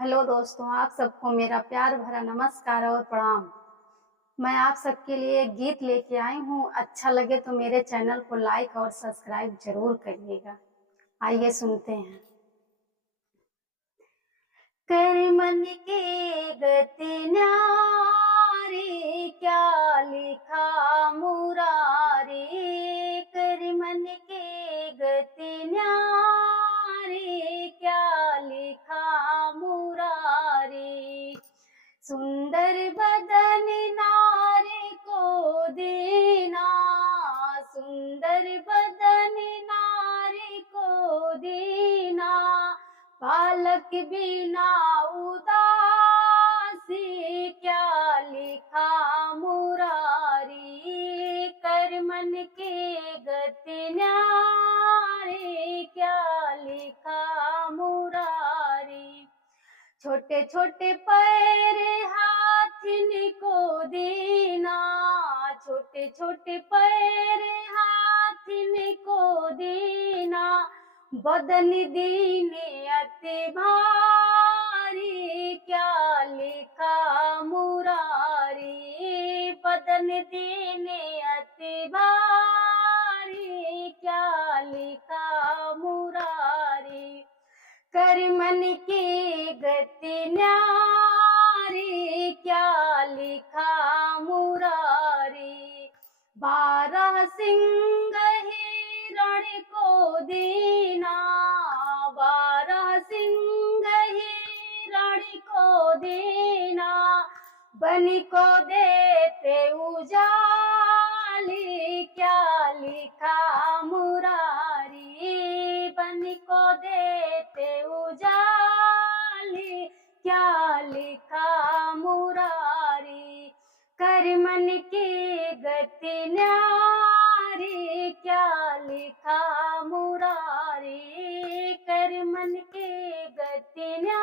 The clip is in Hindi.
हेलो दोस्तों, आप सबको मेरा प्यार भरा नमस्कार और प्रणाम। मैं आप सबके लिए एक गीत लेके आई हूँ। अच्छा लगे तो मेरे चैनल को लाइक और सब्सक्राइब जरूर करिएगा। आइए सुनते हैं। कर मन के गति न्यारी, क्या लिखा मुरारी। कर मन के गति न्यारी, क्या लिखा मुरारी। सुंदर बदन नारी को दीना, सुंदर बदन नारी को दीना। पालक बिना उदासी, क्या लिखा मुरारी। कर मन की गति न्यारी, क्या लिखा मुरारी। छोटे छोटे पैर हाथिन को दीना, छोटे छोटे पैर हाथिन को दीना। बदन दीने अति भारी, क्या लिखा मुरारी। बदन दीने अति भारी, क्या लिखा मुरारी। कर मन की गति न्यारी, क्या लिखा मुरारी। 12 सिंह हिरण को दीना, 12 सिंह हिरण को दीना। बनि को देते उजाली, क्या लिखा मुरारी। बनि को देते उजाली, क्या लिखा मुरारी। कर मन की गति न्यारी, क्या लिखा मुरारी। कर मन की गति न्यारी।